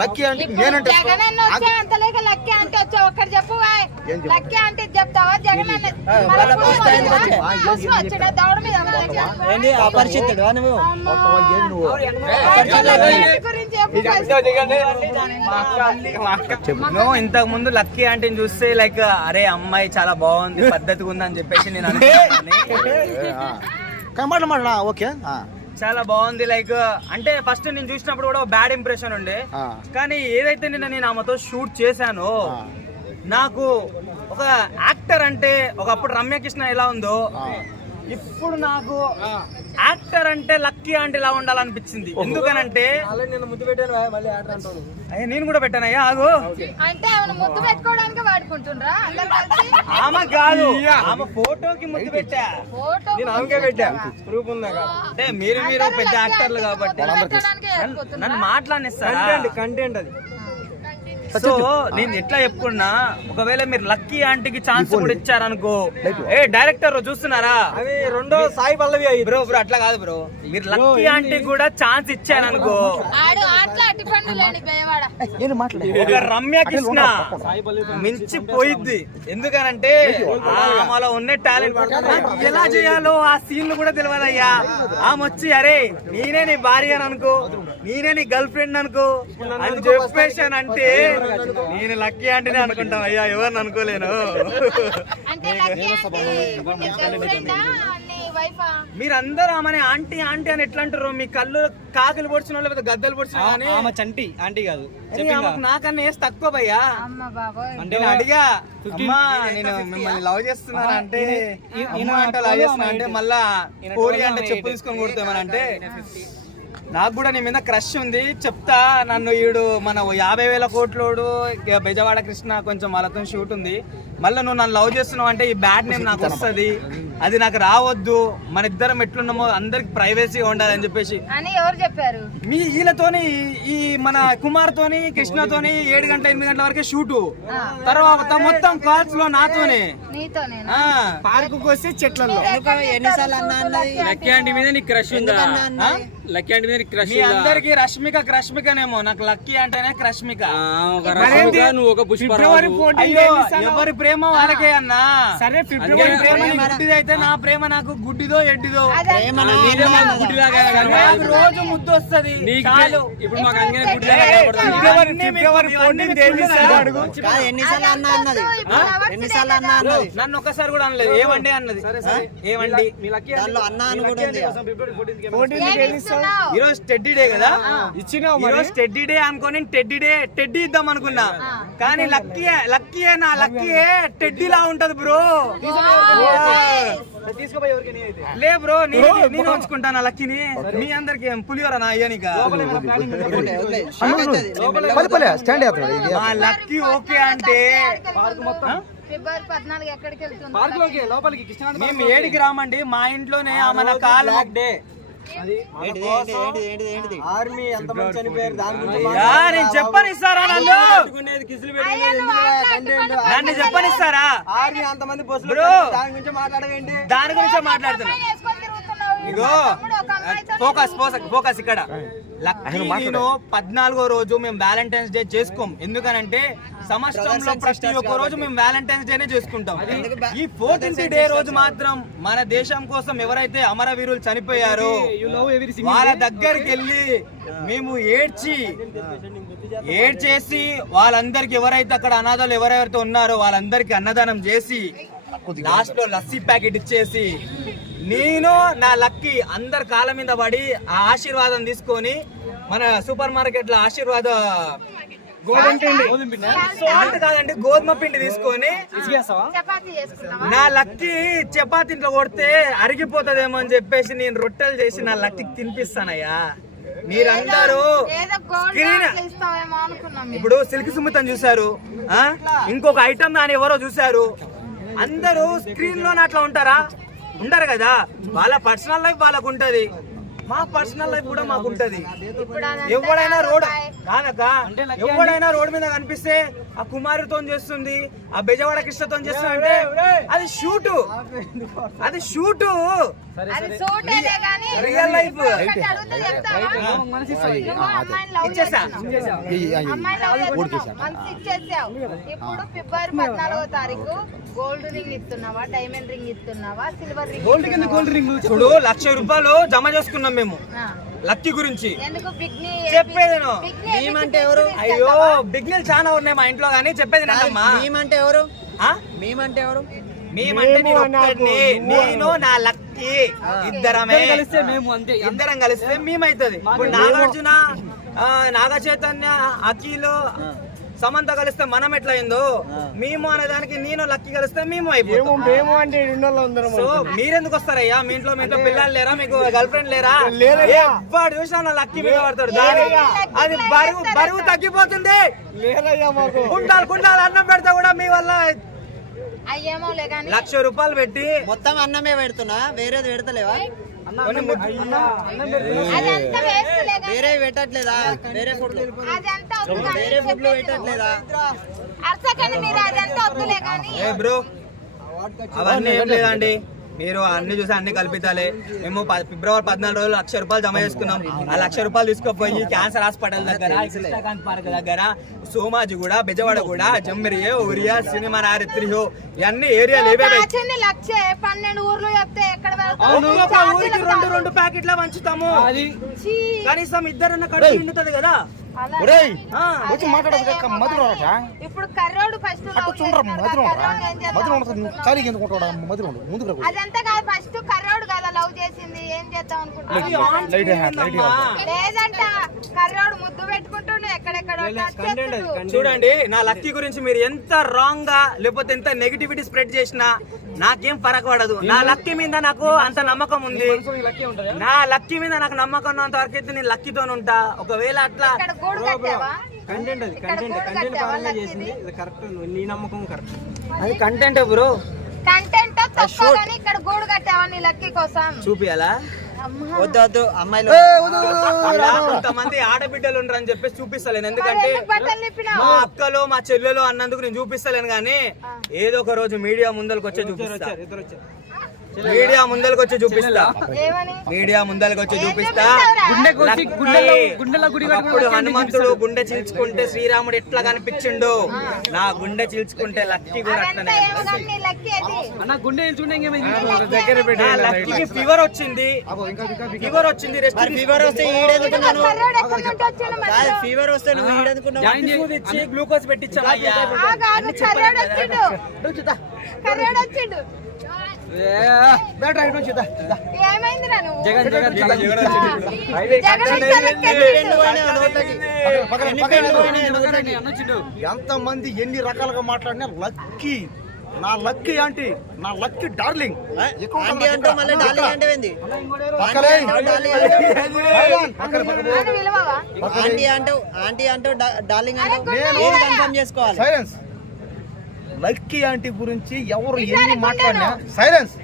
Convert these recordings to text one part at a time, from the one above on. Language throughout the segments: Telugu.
లక్కీ అంటే నేనంటే జగన్ అన్న వచ్చే అంత లేక లక్కీ అంటే వచ్చా ఒక్కటి చెప్పు? లక్కీ అంటే చెప్తావా? జగన్ అన్న మన వాళ్ళ పుష్ప పుష్ప ఎందుకు వచ్చా? వచ్చా? పుష్ప వచ్చాడా? దవడ మీద అమ్మలేక? ఏంటి? అపరిచితుడు నువ్వు? నువ్వు? లక్కీ అంటే గురించి చెప్పు ఫస్ట్. నువ్వు ఇంతకు ముందు లక్కీ ఆంటీని చూస్తే లైక్ అరే అమ్మాయి చాలా బాగుంది పద్ధతిగా ఉంది అని చెప్పేసి నేను మాట్లా ఓకే. చాలా బాగుంది లైక్ అంటే ఫస్ట్ నేను చూసినప్పుడు కూడా బ్యాడ్ ఇంప్రెషన్ ఉండే. కానీ ఏదైతే నిన్న నేను ఆమెతో షూట్ చేశానో. నాకు ఒక యాక్టర్ అంటే ఒకప్పుడు రమ్యకృష్ణ ఎలా ఉందో. ఇప్పుడు నాకు యాక్టర్ అంటే లక్కీ అంటే ఇలా ఉండాలనిపించింది. ఎందుకనంటే నేను ముద్దు పెట్టాను అయ్య, నేను కూడా పెట్టానయ్యా ఆగు. అంటే ఆమెను ముద్దు పెట్టుకోవడానికి వాడుకుంటుండ్రా? అందరు కలిసి ఆమె కాదు ఆమె ఫోటోకి ముద్దు పెట్టా. ఫోటో నేను ఆమెకే పెట్టా. ప్రూఫ్ ఉందా అంటే మీరు మీరు పెద్ద యాక్టర్లు కాబట్టి. నన్ను- కంటెంట్ కంటెంట్ అది. సో నేను ఎట్లా చెప్పుకున్నా ఒకవేళ మీరు లక్కీ ఆంటీకి ఛాన్స్ కూడా ఇచ్చారనుకో. ఏ డైరెక్టర్ చూస్తున్నారా? అవి రెండో సాయి పల్లవి అయ్యి బ్రో బ్రో అట్లా కాదు బ్రో. మీరు లక్కీ ఆంటీ కూడా ఛాన్స్ ఇచ్చారనుకో. ఒక రమ్య కృష్ణ మించి పోయిద్ది ఎందుకనంటే ఆమెలో ఉన్న టాలెంట్ ఎలా చేయాలో ఆ సీన్లు కూడా తెలియదయ్యా ఆమె వచ్చి అరే నేనే నీ భార్య అని అనుకో నేనే నీ గర్ల్ ఫ్రెండ్ అనుకో అని చెప్పేశానంటే నేను లక్కీ అంటేనే అనుకుంటాం. అయ్యా ఎవరిని అనుకోలేను. మీరందరూ ఆమెని ఆంటీ ఆంటీ అని ఎట్లా అంటారు మీ కళ్ళు కాకులు పొడిచిన లేకపోతే గద్దలు పొడిచిన ఆమె చంటి ఆంటీ కాదు. నాకన్నా ఏసి తక్కువ భయ్యా. అంటే అడిగా అమ్మా నేను మిమ్మల్ని లవ్ చేస్తున్నాను అంటే అంటే లవ్ చేస్తున్నా అంటే మళ్ళా కోరి అంటే చెప్పు తీసుకొని కొడుతామని అంటే నాకు కూడా నీ మీద క్రష్ ఉంది. చెప్తా. నన్ను ఈడు మన యాభై వేల కోట్లోడు బెజవాడ కృష్ణ కొంచెం వాళ్ళతో షూట్ ఉంది. మళ్ళీ నువ్వు నన్ను లవ్ చేస్తున్నావు అంటే ఈ బ్యాడ్ నేమ్ నాకు వస్తుంది. అది నాకు రావద్దు. మన ఇద్దరం ఎట్లున్నామో అందరికి ప్రైవసీ ఉండాలని చెప్పేసి. అని ఎవరు చెప్పారు? మీ వీళ్ళతోని ఈ- మన కుమార్ తోని కృష్ణతోని ఏడు గంటల ఎనిమిది గంటల వరకే షూటు. తర్వాత మొత్తం కాల్స్లో నాతోనే పార్కు వస్తే చెట్లలో ఎన్నిసార్లు అన్నా మీద నీకు క్రష్ ఉందా? లక్కీ మీద నీకు క్రష్ మీ అందరికి రష్మిక క్రష్మికనేమో. నాకు లక్కీ అంటేనే క్రష్మిక. ఆ, ఒక రష్మిక, నువ్వు ఒక అయ్యో ఎవరి ప్రేమ వాళ్ళకే అన్నా? సరే ఎవరి ప్రేమ గుడ్డిది అయితే నా ప్రేమ నాకు గుడ్డిదో ఎడ్డిదో. రోజు ముద్దు వస్తుంది ఇప్పుడు మాకు అన్నది. నన్ను ఒక్కసారి కూడా అనలేదు. ఏమండి అన్నది? ఏమండి దానిలో అన్నా అని కూడా ఉంది ఈ రోజు టెడ్డీ డే కదా ఈ రోజు టెడ్డీ డే అనుకొని టెడ్డీ డే టెడ్డీ ఇద్దాం అనుకున్నా. కానీ లక్కీ లక్కీ నా లక్కీ టెడ్డీలా ఉంటది బ్రో. లే బ్రో నేను ఉంచుకుంటాను ఆ లక్కీని? మీ అందరికి ఏం పులిహోర నా అయ్యానిక స్టాండ్ లక్కీ ఓకే అంటే ఫిబ్రవరి పద్నాలుగు ఎక్కడికి వెళ్తుంది? మేము ఏడికి రామండి. మా ఇంట్లోనే మన కాలు ఏంటిది ఆర్మీ ఎంతమంది చనిపోయారు? దాని గురించి చెప్పనిస్తారా నన్ను? చెప్పనిస్తారా? ఆర్మీ అంతమంది బస్సులు బ్రో. దాని గురించి మాట్లాడవేంటి దాని గురించే మాట్లాడుతున్నా. ఇగో ఫోకస్ ఫోకస్ ఫోకస్ ఇక్కడ. నేను పద్నాలుగో రోజు మేము వ్యాలంటైన్స్ డే చేసుకోం. ఎందుకనంటే సంవత్సరంలో ప్రతి ఒక్క రోజు మేము వ్యాలంటైన్స్ డేనే చేసుకుంటాం. ఈ ఫోర్టీన్త్ డే రోజు మాత్రం మన దేశం కోసం ఎవరైతే అమరవీరులు చనిపోయారో వాళ్ళ దగ్గరికి వెళ్ళి మేము ఏడ్చి ఏడ్చేసి వాళ్ళందరికి ఎవరైతే అక్కడ అనాథాలు ఎవరెవరైతే ఉన్నారో వాళ్ళందరికి అన్నదానం చేసి లాస్ట్లో లస్సీ ప్యాకెట్ ఇచ్చేసి నేను నా లక్కీ అందరి కాళ్ళ మీద పడి ఆ ఆశీర్వాదం తీసుకొని మన సూపర్ మార్కెట్లో ఆశీర్వాద సాల్ట్ కాదండి గోధుమ పిండి తీసుకొని నా లక్కీ చపాతీ ఇంట్లో కొడితే అరిగిపోతుందేమో అని చెప్పేసి నేను రొట్టెలు చేసి నా లక్కీకి తినిపిస్తానయ్యా. మీరందరూ స్క్రీన్. ఇప్పుడు సిల్క్ సుమితం చూసారు? ఇంకొక ఐటమ్ దాని ఎవరో చూసారు అందరూ స్క్రీన్లోనే అట్లా ఉంటారా? ఉండరు కదా. వాళ్ళ పర్సనల్ లైఫ్ వాళ్ళకు ఉంటుంది మా పర్సనల్ లైఫ్ కూడా మాకు ఉంటది. ఎవడైనా కాదు రోడ్. కాదక్క ఎవడైనా రోడ్ మీద కనిపిస్తే ఆ కుమారుతో చేస్తుంది ఆ బెజవాడ కృష్ణతో చేస్తుంది అంటే అది షూటు. అది షూటు. Real life. ఇచ్చేసా. ఇప్పుడు ఫిబ్రవరి పద్నాలుగో తారీఖు గోల్డ్ రింగ్ ఇస్తున్నావా? డైమండ్ రింగ్ ఇస్తున్నావా? సిల్వర్ రింగ్ గోల్డ్ కింద గోల్డ్ రింగ్ చూడు లక్ష రూపాయలు జమ చేసుకున్నాం మేము. ఆ. లక్కీ గురించి. ఎందుకు బిగ్ని చెప్పేది మేమంటే ఎవరు? అయ్యో బిగ్నెల్ చాలా ఉన్నాయి మా ఇంట్లో కానీ చెప్పేది మేమంటే ఎవరు? ఆ? మేమంటే ఎవరు? మేమంటే నేను ఒక్కడిని. నేను నా లక్కీ. ఇద్దరమే. కలిస్తే మేము అంతే. ఇద్దరం కలిస్తే మేమైతుంది. ఇప్పుడు నాగార్జున ఆ, నాగ చైతన్య అఖిలు సమంత కలిస్తే మనం ఎట్లా అయిందో? మేము అనే దానికి నేను లక్కీ కలిస్తే మేము అందరం సో మీరెందుకు వస్తారయ్యా? మీ ఇంట్లో మీ ఇంట్లో పిల్లలు లేరా? మీకు గర్ల్ ఫ్రెండ్ లేరా ఎవ్వడు చూసినా లక్కీ మీద పడతాడు. దాని అది బరువు బరువు తగ్గిపోతుంది. కుండాలు కుండాలు అన్నం పెడితే కూడా మీ వల్ల లక్ష రూపాయలు పెట్టి మొత్తం అన్నమే పెడుతున్నా వేరేది పెడతలేవా? వేరే పెట్టట్లేదా? వేరే కానీ వేరే ఫుడ్లు చెప్పేది నువ్వు. పెట్టట్లేదా? అర్చకండి మీరు అదంతా వద్దులే కానీ ఏ బ్రో? అవన్నీ ఏం లేదండి. మీరు అన్ని చూసి అన్ని కల్పితాలే. మేము ఫిబ్రవరి పద్నాలుగు రోజులు లక్ష రూపాయలు జమ చేసుకున్నాం. ఆ లక్ష రూపాయలు తీసుకుపోయి క్యాన్సర్ హాస్పిటల్ దగ్గర కృష్ణకాంత్ పార్క్ దగ్గర సోమాజి కూడా బెజవాడ కూడా జమ్మిరియే ఒరియా సినిమా నారిత్రియో ఇవన్నీ ఏరియాలు పన్నెండు ఊర్లు చెప్తే ఎక్కడ రెండు రెండు ప్యాకెట్ల పంచుతాము కనీసం ఇద్దరన్న కడుపు నిండుతుంది కదా. వచ్చి మాట్లాడదు మధురం రాట ఇప్పుడు కర్రోడు ఫస్ట్ అట్ట చూడరా మధురం మధురం ఉంటుంది ఖాళీ ఎందుకు ఉంటాడు మధురం ముందుకు అదంతా కాదు ఫస్ట్ చేసింది ఏం చేద్దాం అనుకుంటున్నావు? లేదంట కర్రోడు ముద్దు పెట్టుకుంటుండు ఎక్కడెక్కడో. చూడండి నా లక్కీ గురించి మీరు ఎంత రాంగ్గా లేకపోతే ఎంత నెగిటివిటీ స్ప్రెడ్ చేసినా నాకేం ఫరక్ పడదు. నా లక్కీ మీద నాకు అంత నమ్మకం ఉంది. నా లక్కీ మీద నాకు నమ్మకం ఉన్నంత వరకు అయితే నేను లక్కీతో ఉంటా. ఒకవేళ అట్లా కంటెంట్ అది కట్టావా లక్కీది? ఇది కరెక్ట్ నీ నమ్మకం కరెక్ట్ అది కంటెంట్ బ్రో. కంటెంట్ ఇక్కడ గూడు లక్కీ కోసం. చూపియాలా? అమ్మా. వద్దు వద్దు అమ్మాయిలు. ఇలా కొంతమంది ఆడబిడ్డలు ఉండరు అని చెప్పేసి చూపిస్తలేను. ఎందుకంటే మా అక్కలు మా చెల్లెలు అన్నందుకు నేను చూపిస్తలేను కానీ ఏదో ఒక రోజు మీడియా ముందరకు వచ్చి చూపిస్తా మీడియా ముందరకు వచ్చి చూపిస్తా. ఏమని? మీడియా ముందరకు వచ్చి చూపిస్తా. ఒకప్పుడు హనుమంతుడు గుండె చీల్చుకుంటే శ్రీరాముడు ఎట్లా కనిపించిండు. నా గుండె చీల్చుకుంటే లక్కీ కూడా అట్లనే లక్కీకి ఫీవర్ వచ్చింది. ఫీవర్ వచ్చింది. ఫీవర్ వస్తే? ఫీవర్ వస్తే నువ్వు ఈడెందుకున్నావు గ్లూకోజ్ పెట్టించామయ్యా ఆగు, ఆగు, కర్రోడు వచ్చిండు కర్రోడు వచ్చిండు ఏమైందిరా నువ్వు? జగన్ జగన్ జగన్. జగన్ వచ్చే లెక్కేది. అన్నొచ్చిండు ఎంత మంది ఎన్ని రకాలుగా మాట్లాడినా లక్కీ. నా లక్కీ ఆంటీ నా లక్కీ డార్లింగ్. ఆంటీ అంటే మళ్ళీ డార్లింగ్ అంటే కన్ఫర్మ్ చేసుకోవాలి? సైలెన్స్. లక్కీ ఆంటీ గురించి ఎవరు ఎన్ని మాట్లాడినా సైలెన్స్.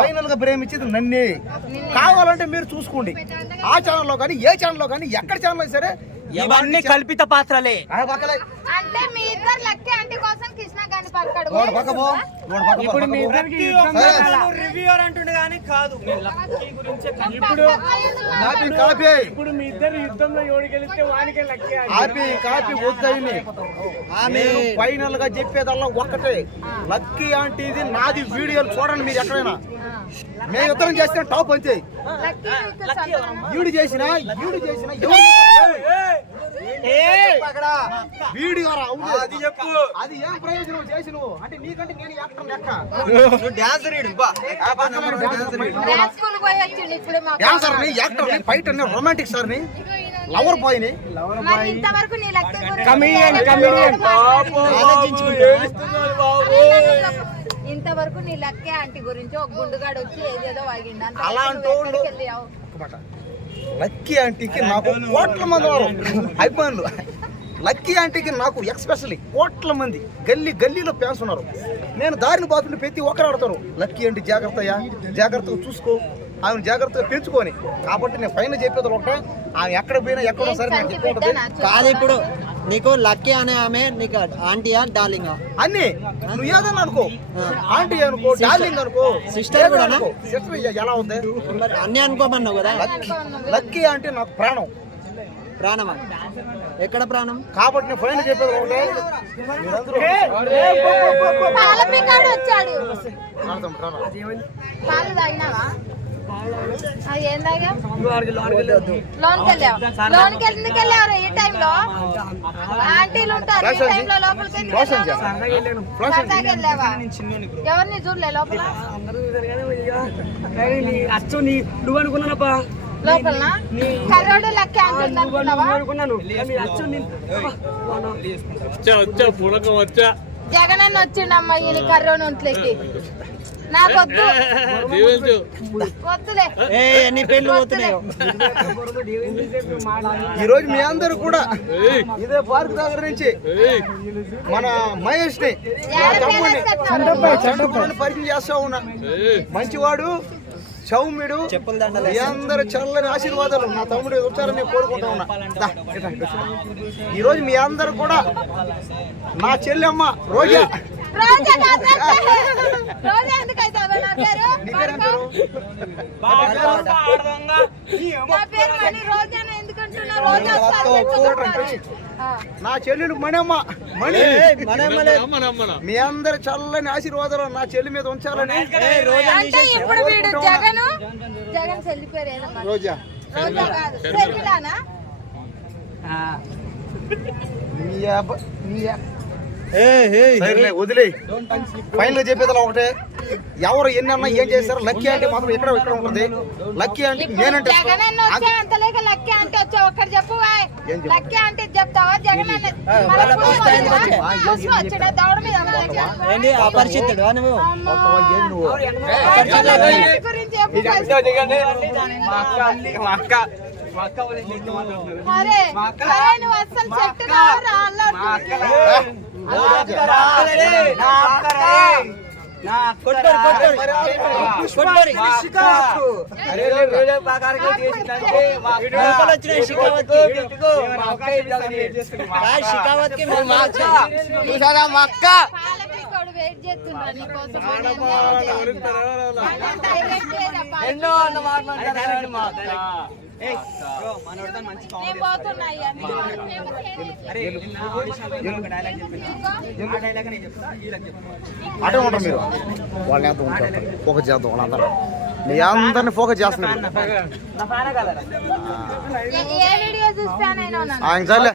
ఫైనల్గా ప్రేమించేది నన్నే. కావాలంటే మీరు చూసుకోండి. ఆ ఛానల్లో కానీ ఏ ఛానల్లో కానీ ఎక్కడ ఛానల్ అయినా సరే ఇవన్నీ కల్పిత పాత్రలే. అంటే మీ ఇద్దరు లక్కీ ఆంటీ కోసం పో, పక్క పో. రివ్యూర్ అంటుండే కానీ కాదు. కాపీ ఇప్పుడు మీ ఇద్దరు యుద్ధంలో ఎవరికి వానికే లక్కి కాపీ కాపీ వద్దయింది ఆమె నేను ఫైనల్గా చెప్పేదల్లా ఒక్కటే. లక్కీ ఆంటీ ఇది నాది వీడియోలు చూడండి మీరు ఎక్కడైనా. మేము ఇద్దరం చేస్తే టాప్ అంతే. చేసిన ఈడు చేసిన. అది చెప్పు. అది ఏం ప్రయోజనం చేసి నువ్వు అంటే నీకంటే నేను యాక్టర్ లెక్క. డాన్స్ రీడ్ బా. డాన్స్ స్కూల్ పోయి వచ్చిండు ఇప్పుడు మా డాన్సర్ని యాక్టర్ని ఫైట్ని రొమాంటిక్ స్టార్ని లవర్ బాయ్ని. మరి ఇంతవరకు నీ లక్కీ బాబు ఇంతవరకు నీ లక్కీ ఆంటీ గురించి ఒక గుండుగాడు వచ్చి ఏదేదో వాగిండు. అంత అలాంటి లక్కీ ఆంటీకి నాకు కోట్ల మంది వారు అభిమానులు లక్కీ ఆంటీకి నాకు ఎక్స్పెషల్లీ కోట్ల మంది గల్లీ గల్లీలో ఫ్యాన్స్ ఉన్నారు. నేను దారిని పోతుంటే ప్రతి ఒక్కరు ఆడతారు. లక్కీ ఆంటీ జాగ్రత్తయ్యా. జాగ్రత్తగా చూసుకో. ఆమెను జాగ్రత్తగా పెంచుకొని. కాబట్టి నేను పైన చెప్పేది ఒకటే. ఆమె ఎక్కడ పోయినా ఎక్కడో సరే నాకు. కాదు ఇప్పుడు నీకు లక్కీ అనే ఆమె నీకు ఆంటీయా డార్లింగా? అన్ని. నువ్వు అనుకో. ఆంటీ అనుకో డార్లింగ్ అనుకో? అనుకో. Sister ఎలా ఉంది? మరి అన్నీ అనుకోమన్నావు కదా? లక్కీ అంటే నాకు ప్రాణం. ప్రాణమా? ఎక్కడ ప్రాణం? కాబట్టి నేను ఫైనల్ చెప్పేది ఒకటే. మీరందరూ లోన్కి ఎందుకు వెళ్ళారు ఈ టైంలో? ఆంటీలు ఉంటారు ఈ టైంలో లోపలికి ఎవరిని చూడలే లోపల? అచ్చు నీ నువ్వు అనుకున్నానప్పా. లోపల కర్రోడు లెక్క జగన్ అన్న వచ్చిండమ్మా ఈయన కర్రోని ఒంట్లోకి నాకొద్దు వద్దులే. ఏ ఎన్ని పెళ్ళి పోతున్నాయో ఈ రోజు మీ అందరూ కూడా ఇదే పార్క్ దగ్గర నుంచి మన మహేష్ని చంద్రబాబు పరిచయం చేస్తా ఉన్నా. మంచివాడు దండలు మీ అందరూ చల్లని ఆశీర్వాదాలు నా తమ్ముడు వచ్చారని కోరుకుంటా ఉన్నా. దా, ఇట్రా, ఇట్రా. ఈ రోజు మీ అందరూ కూడా నా చెల్లెమ్మ రోజా. రోజా కాదు. రోజా ఎందుకు అవుతావా నా చెల్లెలు మణమ్మ మణి. మీ అందరి చల్లని ఆశీర్వాదాలు నా చెల్లి మీద ఉంచాలని. అంటే ఇప్పుడు వీడు జగన్. జగన్ చెల్లి పేరు ఏదమ్మా రోజా. కాదు. వదిలేయ్ ఫైనల్ చెప్పేది ఒకటే. ఎవరు ఎన్నన్నా ఏం చేశారు? లక్కీ అంటే మాత్రం ఇక్కడ ఇక్కడ ఉంటుంది? లక్కీ అంటే నేనంటే లక్కీ అంటే వచ్చా ఒక్కటి చెప్పు? లక్కీ అంటే చెప్తావా? జగన్. అపరిచితుడు అరే నువ్వు అస్సలు చెట్టు రావురా అల్లాడుతుంటే. కొట్టుకోరు కొట్టుకోరు కొట్టుకోరు అరే రే, వీడియో ప్రకారంగా చేసిందంటే మా అక్క- లోపల వచ్చిన షికావత్కి మా అక్క ఇట్లా చేస్తుంది. మా రాయ్ అక్క. షికావత్కి మేము మార్చాం. చూసారా మా అక్క పాలపీకోడు వెయిట్ చేస్తుండ్రా నీకోసం అని అంత direct ఏరా పాలపీకోడు. ఎన్నో అన్న మాట్లాడతారు అటే ఉంటారు మీరు. వాళ్ళని ఎంత ఉంచారు ఫోకస్ చేద్దాం వాళ్ళందరూ. మీ అందరిని ఫోకస్ చేస్తున్నారు. ఆయన